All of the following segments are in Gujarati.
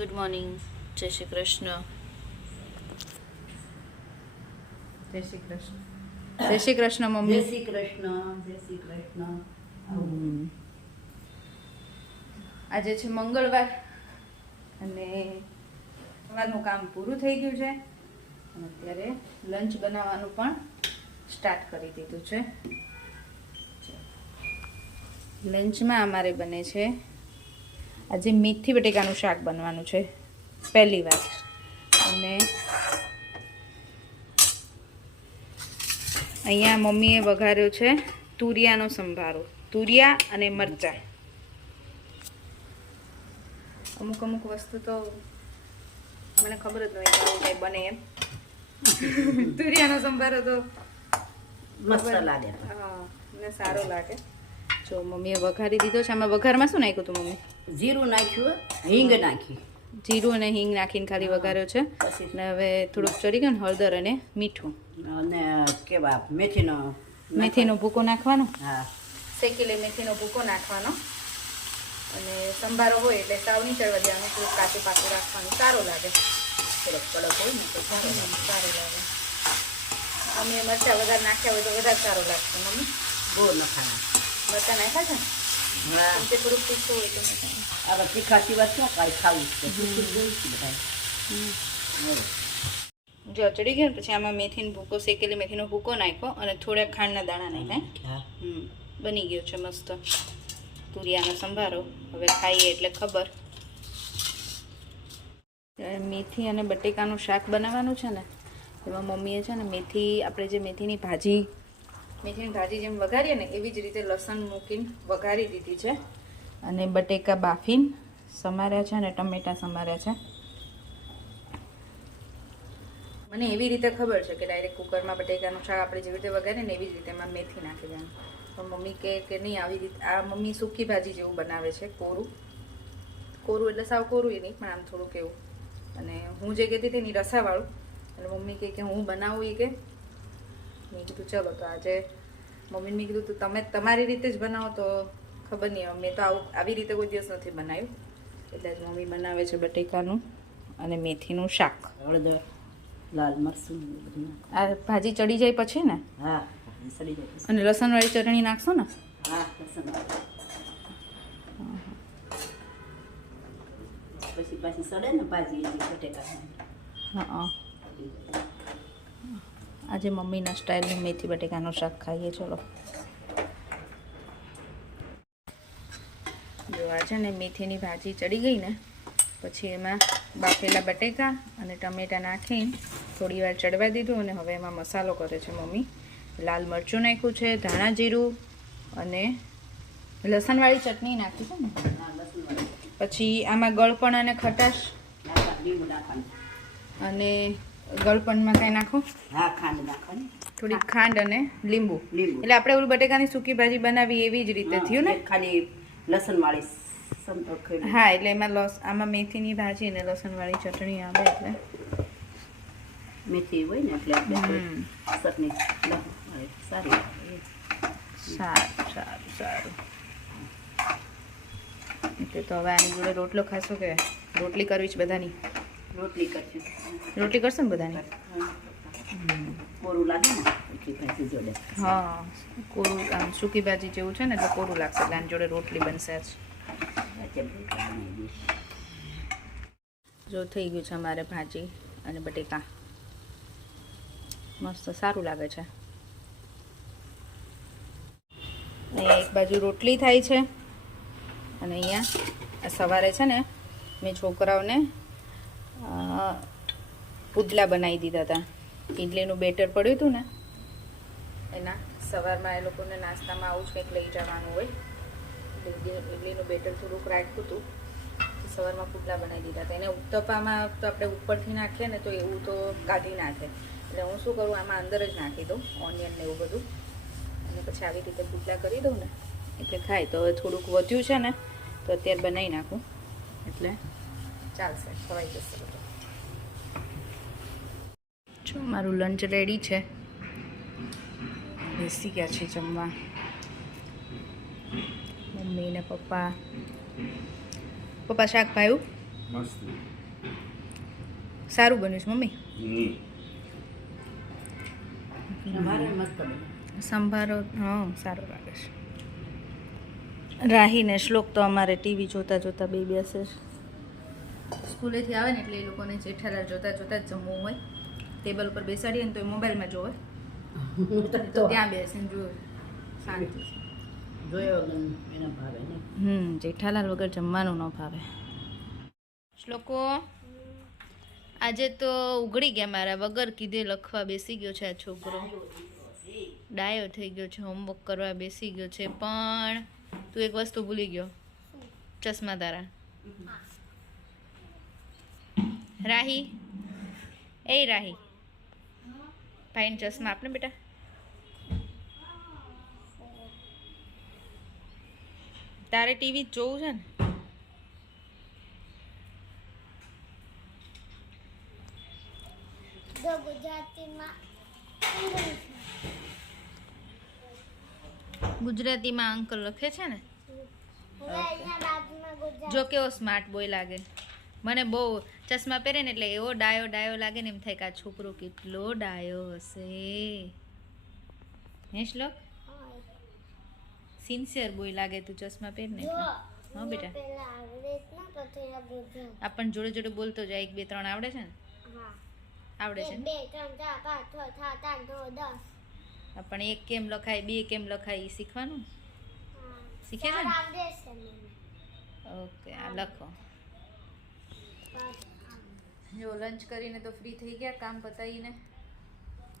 Good morning. જય શ્રી કૃષ્ણ. જય શ્રી કૃષ્ણ. જય શ્રી કૃષ્ણ મમ્મી. જય શ્રી કૃષ્ણ. જય શ્રી કૃષ્ણ. આજે છે મંગળવાર અને સવારનું કામ પૂરું થઈ ગયું છે અને અત્યારે લંચ બનાવવાનું પણ સ્ટાર્ટ કરી દીધું છે. લંચમાં અમારે બને છે આજે મેથી બટેકાનું શાક બનવાનું છે પહેલી વાર. અને અહીંયા મમ્મીએ વઘાર્યો છે તુરિયાનો સંભારો, તુરિયા અને મરચાં. અમુક અમુક વસ્તુ તો મને ખબર જ નહીં કે આવું કંઈ બને એમ. તુરિયાનો સંભારો તો મસ્ત લાગે. હા, મને સારો લાગે. જો મમ્મીએ વઘારી દીધો છે. આમાં વઘારમાં શું નાખ્યું હતું મમ્મી? જીરું નાખ્યું, હિંગ નાખી, જીરું અને હિંગ નાખીને ખાલી વઘાર્યો છે. અને હવે થોડુંક ચડી ગયું ને હળદર અને મીઠું અને કેવા મેથીનો ભૂકો નાખવાનો. હા, શેકેલી મેથીનો ભૂકો નાખવાનો અને સંભારો હોય એટલે સાવ નહીં ચડવા દેવાનું, થોડુંક કાચું પાકું રાખવાનું. સારો લાગે, થોડોક કડક હોય ને તો સારું લાગે. મમ્મીએ મરચાં વધારે નાખ્યા હોય તો વધારે સારો લાગશે. મમ્મી બહુ નખાણા. મરચાં નાખ્યા છે ને? હા, તે થોડુંક તીખું હોય તો નાખવાનું. હવે તીખા સિવાય શું કાંઈ ખાવું છે? તીખું જોયું છે બધા. જો ચડી ગયો ને પછી આમાં મેથીનો ભૂકો, શેકેલી મેથીનો ભૂકો નાખ્યો અને થોડા ખાંડના દાણા નાખ્યા. હા, બની ગયો છે મસ્ત તુરિયાનો સંભારો. હવે ખાઈએ એટલે ખબર. મેથી અને બટેકાનું શાક બનાવવાનું છે ને, એમાં મમ્મીએ છે ને મેથી, આપણે જે મેથીની ભાજી જેમ વઘારીએ ને એવી જ રીતે લસણ મૂકીને વઘારી દીધી છે અને બટેકા બાફીને સમાર્યા છે અને ટમેટા સમાર્યા છે. મને એવી રીતે ખબર છે કે ડાયરેક્ટ કુકરમાં બટેકાનું શાક આપણે જેવી રીતે વઘારીએ ને એવી જ રીતે એમાં મેથી નાખી દેવાનું. પણ મમ્મી કે નહીં આવી રીતે, આ મમ્મી સૂકી ભાજી જેવું બનાવે છે, કોરું એટલે સાવ કોરું એ નહીં પણ આમ થોડુંક એવું. અને હું જે કહેતી હતી ને રસાવાળું, અને મમ્મી કહે કે હું બનાવું એ કે. મેં કીધું ચલો, તો આજે મમ્મીને મેં કીધું તો તમે તમારી રીતે જ બનાવો તો ખબર નહીં. મેં તો આવી રીતે કોઈ દિવસ નથી બનાવ્યું, એટલે જ મમ્મી બનાવે છે બટેકાનું અને મેથીનું શાક. હળદર, લાલ મરચું બધું. આ ભાજી ચડી જાય પછી ને? હા, સડી જાય. અને લસણવાળી ચટણી નાખશો ને? હા, લસણ. પછી પાછી સડે ને ભાજી બટેકા. હા, આજે મમ્મીના સ્ટાઇલનું મેથી બટેકાનું શાક ખાઈએ. ચલો, જો આ છે ને મેથીની ભાજી ચડી ગઈ ને પછી એમાં બાફેલા બટેકા અને ટમેટા નાખીને થોડી વાર ચડવા દીધું અને હવે એમાં મસાલો કરે છે મમ્મી. લાલ મરચું નાખ્યું છે, ધાણા જીરું અને લસણવાળી ચટણી નાખી છે ને. પછી આમાં ગળપણ અને ખટાશ અને ગળપણમાં કાંઈ નાખો? હા, ખાંડ નાખવાની. થોડી ખાંડ અને લીંબુ. લીંબુ એટલે આપણે ઓલું બટેકાની સૂકી ભાજી બનાવી એવી જ રીતે થયું ને? ખાલી લસણવાળી. હા, એટલે એમાં આમાં મેથીની ભાજી અને લસણવાળી ચટણી આવે એટલે મેથી હોય ને એટલે આપણે ચટણી સારી. સારું. એટલે તો હવે આની જોડે રોટલો ખાશો કે રોટલી કરવી છે બધાની? રોટલી કરશું. રોટલી કરશો ને બધાની? કોરું લાગે ને ભાજી જોડે. હા, કોરું આમ સૂકી ભાજી જેવું છે ને એટલે કોરું લાગશે, એટલે આની જોડે રોટલી બનશે જ. જો થઈ ગયું છે અમારે ભાજી અને બટેકા. મસ્ત સારું લાગે છે. અહીંયા એક બાજુ રોટલી થાય છે અને અહીંયા સવારે છે ને મેં છોકરાઓને પુડલા બનાવી દીધા હતા. ઇડલીનું બેટર પડ્યું હતું ને એના સવારમાં એ લોકોને નાસ્તામાં આવું જ કંઈક લઈ જવાનું હોય. ઇડલીનું બેટર થોડુંક રાખ્યું હતું, સવારમાં પુડલા બનાવી દીધા હતા. એને ઉત્તપામાં તો આપણે ઉપરથી નાખીએ ને તો એવું તો કાઢી નાખે, એટલે હું શું કરું આમાં અંદર જ નાખી દઉં ઓનિયન ને એવું બધું, અને પછી આવી રીતે પુડલા કરી દઉં ને એટલે ખાય. તો હવે થોડુંક વધ્યું છે ને તો અત્યારે બનાવી નાખું એટલે ચાલશે, ખવાઈ જશે બધું. જો મારું લંચ રેડી છે, બેસી ગયા છે જમવા મમ્મી ને પપ્પા. પપ્પા શાક ભાવ્યું? મસ્ત. સારું બન્યું છે મમ્મી. અમારે મસ્ત બને. સંભારો હા સારો લાગે છે. રાહી ને શ્લોક તો અમારે ટીવી જોતા જોતા બે બેસે છે. સ્કૂલેથી આવે ને એટલે એ લોકોને જેઠાલાલ જોતા જોતા જ જમવું હોય. ટેબલ પર બેસાડીએ ને તો એ મોબાઈલમાં જોવે, તો ત્યાં બેસીને જોવે શાંતિ. જોયો વગર એના ભાવે નહીં. જેઠાલાલ વગર જમવાનું ન ભાવે. શ્લોકો આજે તો ઉઘડી ગયા મારા વગર કીધે લખવા બેસી ગયો છે આ છોકરો. ડાયો થઈ ગયો છે, હોમવર્ક કરવા બેસી ગયો છે. પણ તું એક વસ્તુ ભૂલી ગયો, ચશ્મા તારા. રાહી, એ રાહી, ભાઈને ચશ્મા આપને બેટા. તારે ટીવી જોવું છે ને? ગુજરાતીમાં અંકલ લખે છે ને. જો કેવો સ્માર્ટ બોય લાગે. મને બહુ ચશ્મા પહેરે ને એટલે એવો ડાયો ડાયો લાગે ને એમ થાય કે આ છોકરો કેટલો ડાયો હશે. હે શ્લોક? સિન્સિયર બોય લાગે તું ચશ્મા પહેરને. હા બેટા, આપણને જોડે જોડે બોલતો જાય. 1 2 3 આવડે છે ને? આવડે છે ને? પણ 1 કેમ લખાય 2 કેમ લખાય એ શીખવાનું. શીખે છે ને? ઓકે, આ લખો. જો લંચ કરીને તો ફ્રી થઈ ગયા, કામ પતાવીને.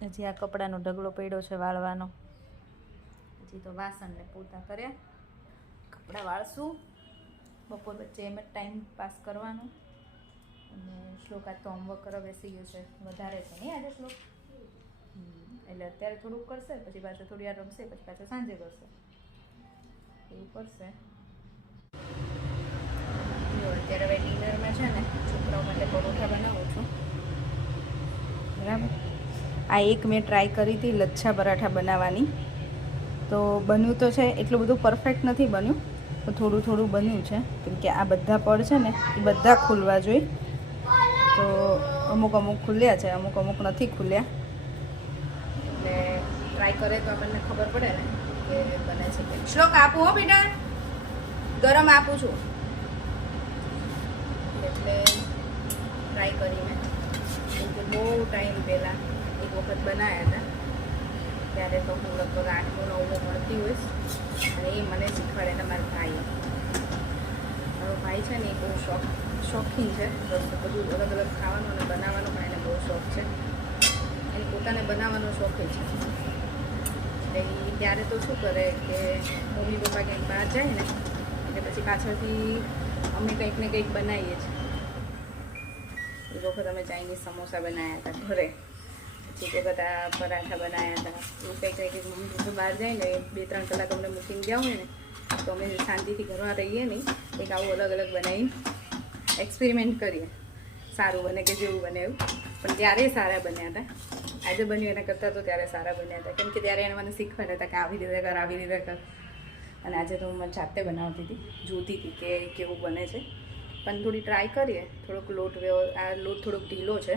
હજી આ કપડાનો ઢગલો પડ્યો છે વાળવાનો. હજી તો વાસણ ને પોતા કર્યા. કપડાં વાળશું. બપોર વચ્ચે એમ જ ટાઈમ પાસ કરવાનો. અને શ્લોક આજ તો હોમવર્ક કરવા બેસી ગયો છે. વધારે છે નહીં આજે શ્લોક. એટલે અત્યારે થોડુંક કરશે, પછી પાછું થોડી વાર રમશે, પછી પાછું સાંજે કરશે. એવું કરશે. અત્યારે હવે ડિનરમાં છે ને છોકરાઓ માટે પરોઠા બનાવું છું. બરાબર. આ એક મેં ટ્રાય કરી હતી લચ્છા પરાઠા બનાવવાની. તો બન્યું તો છે, એટલું બધું પરફેક્ટ નથી બન્યું, પણ થોડું થોડું બન્યું છે. કેમ કે આ બધા પડ છે ને એ બધા ખુલવા જોઈએ. તો અમુક અમુક ખુલ્યા છે, અમુક અમુક નથી ખુલ્યા. એટલે ટ્રાય કરે તો આપણને ખબર પડે ને કે બને છે કે. શ્લોક આપું હો બેટા, ગરમ આપું છું. એટલે ટ્રાય કરી મેં. કેમ કે બહુ ટાઈમ પહેલાં એક વખત બનાવ્યા હતા. ત્યારે તો હું લગભગ 8મું 9મું ભણતી હોઈશ. અને એ મને શીખવાડે ને મારા ભાઈ. મારો ભાઈ છે ને એ બહુ શોખીન છે. બધું અલગ અલગ ખાવાનું અને બનાવવાનો પણ એને બહુ શોખ છે. એને પોતાને બનાવવાનો શોખ છે. એટલે એ ત્યારે તો શું કરે કે મમ્મી પપ્પા કંઈક બહાર જાય ને એટલે પછી પાછળથી અમે કંઈક ને કંઈક બનાવીએ છીએ. એ વખત અમે ચાઇનીઝ સમોસા બનાવ્યા હતા ઘરે. પછી એક વખત આ પરાઠા બનાવ્યા હતા. એવું કંઈક મમ્મી પપ્પા બહાર જાય ને 2-3 કલાક અમને મૂકીને ગયા હોય ને તો અમે શાંતિથી ઘરમાં રહીએ નહીં, કંઈક આવું અલગ અલગ બનાવીને એક્સપેરિમેન્ટ કરીએ. સારું બને કે જેવું બને એવું. પણ ત્યારે સારા બન્યા હતા. આજે બન્યું એના કરતાં તો ત્યારે સારા બન્યા હતા. કેમ કે ત્યારે એને મને શીખવાડ્યા હતા કે આવી રીતે કર, આવી રીતે કર. અને આજે તો હું જાતે બનાવતી હતી, જોતી હતી કે કેવું બને છે. પણ થોડી ટ્રાય કરીએ. થોડોક લોટ આ લોટ થોડોક ઢીલો છે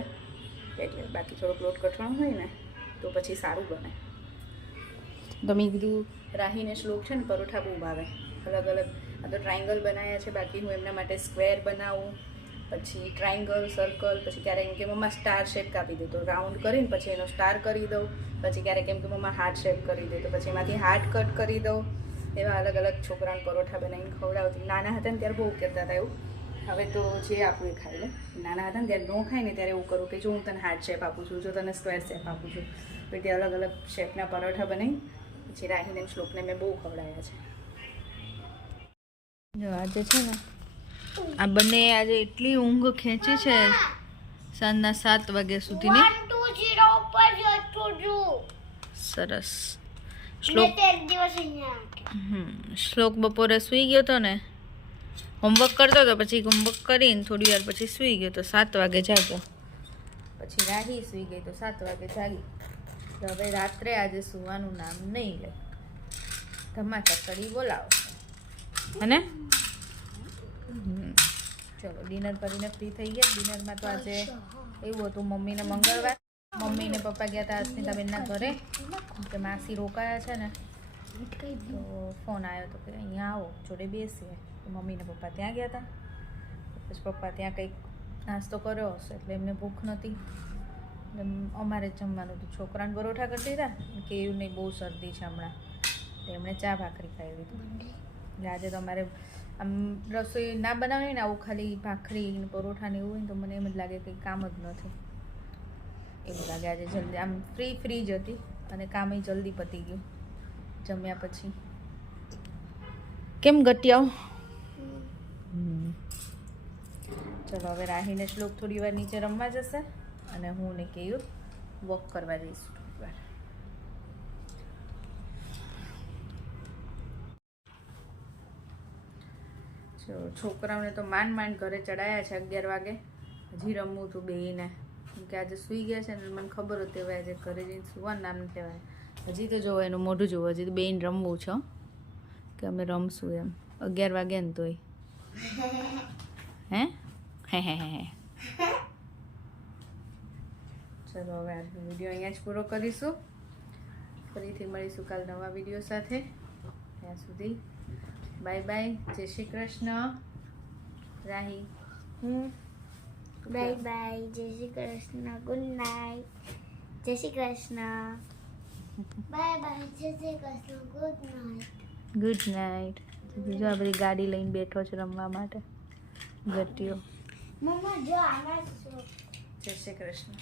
એટલે, બાકી થોડોક લોટ કઠણ હોય ને તો પછી સારું બને. તો મેં કીધું રાહીને શ્લોક છે ને પરોઠા બહુ ભાવે અલગ અલગ. આ તો ટ્રાયંગલ બનાવ્યા છે, બાકી હું એમના માટે સ્ક્વેર બનાવું, પછી ટ્રાયંગલ, સર્કલ, પછી ક્યારેક એમ કે મમ્મા સ્ટાર શેપ કાપી દે તો રાઉન્ડ કરીને પછી એનો સ્ટાર કરી દઉં. પછી ક્યારેક એમ કે મમ્મા હાર્ટ શેપ કરી દે તો પછી એમાંથી હાર્ટ કટ કરી દઉં. એવા અલગ અલગ છોકરાને પરોઠા બનાવીને ખવડાવતી. નાના હતા ને ત્યારે બહુ કહેતા હતા એવું. હવે તો જે આપું એ ખાઈ લે. નાના હતા ને ત્યારે ન ખાય ને ત્યારે એવું કરું કે જો હું તને હાર્ટ શેપ આપું છું, જો તને સ્ક્વેર શેપ આપું છું. તો તે અલગ અલગ શેપના પરોઠા બનાવી પછી રાહીને શ્લોકને મેં બહુ ખવડાવ્યા છે. જો આજે છે ને આ બંને આજે એટલી ઊંઘ ખેંચી છે સાંજના 7 વાગ્યા સુધીની. સરસ. શ્લોક બપોરે સૂઈ ગયો હતો ને, હોમવર્ક કરતો હતો, પછી હોમવર્ક કરીને થોડી વાર પછી સૂઈ ગયો તો 7 વાગે જાગ્યો. પછી રાહી સૂઈ ગઈ તો 7 વાગે જાગી. તો હવે રાત્રે આજે સૂવાનું નામ નહીં લે. ધમાચકડી બોલાવો અને ચલો ડિનર કરીને ફ્રી થઈ ગયા. ડિનરમાં તો આજે એવું હતું, મમ્મીને મંગળવાર, મમ્મીને પપ્પા ગયા હતા અસ્મિતાબેનના ઘરે, કે માસી રોકાયા છે ને, તો ફોન આવ્યો હતો કે અહીંયા આવો જોડે બેસીએ. તો મમ્મીને પપ્પા ત્યાં ગયા હતા. પછી પપ્પા ત્યાં કંઈક નાસ્તો કર્યો હશે એટલે એમને ભૂખ નહોતી. એટલે અમારે જ જમવાનું હતું. છોકરાને પરોઠા કરી દીધા કે એવું નહીં, બહુ શરદી છે હમણાં, તો એમણે ચા ભાખરી ખાઈ લીધી. એટલે આજે તો અમારે આમ રસોઈ ના બનાવીને આવું ખાલી ભાખરી ને પરોઠા ને એવું હોય ને તો મને એમ જ લાગે કંઈ કામ જ નથી. એવું લાગે આજે જલ્દી આમ ફ્રી જ હતી અને કામ જલ્દી પતી ગયું જમ્યા પછી. કેમ ગટિયાઓ? ચલો હવે રાહીને શ્લોક થોડી વાર નીચે રમવા જશે અને હું ને કેયુર વોક કરવા જઈશું થોડી વાર. છોકરાઓને તો માંડ ઘરે ચડાયા છે 11 વાગે. હજી રમવું હતું બેયને, કેમ કે આજે સૂઈ ગયા છે ને મને ખબર હતી હવે આજે ઘરે જઈને સુવાનું નામ નથી લેવાય. હજી તો જોવો એનું મોઢું જોવો, હજી તો બેયને રમવું છે કે અમે રમશું એમ. 11 વાગે ને તોય હે ચલો હવે આજનો વિડીયો અહીંયા જ પૂરો કરીશું. ફરીથી મળીશું કાલ નવા વિડીયો સાથે. ત્યાં સુધી બાય બાય. જય શ્રી કૃષ્ણ. રાહી બાય બાય. જય શ્રી કૃષ્ણ. Good night. જય શ્રી કૃષ્ણ. Bye bye. જય Shri Krishna. Good night. Good night. જો આ બધી ગાડી લઈને બેઠો છે રમવા માટે ગટીઓ. મમ્મા જો આના જય શ્રી કૃષ્ણ.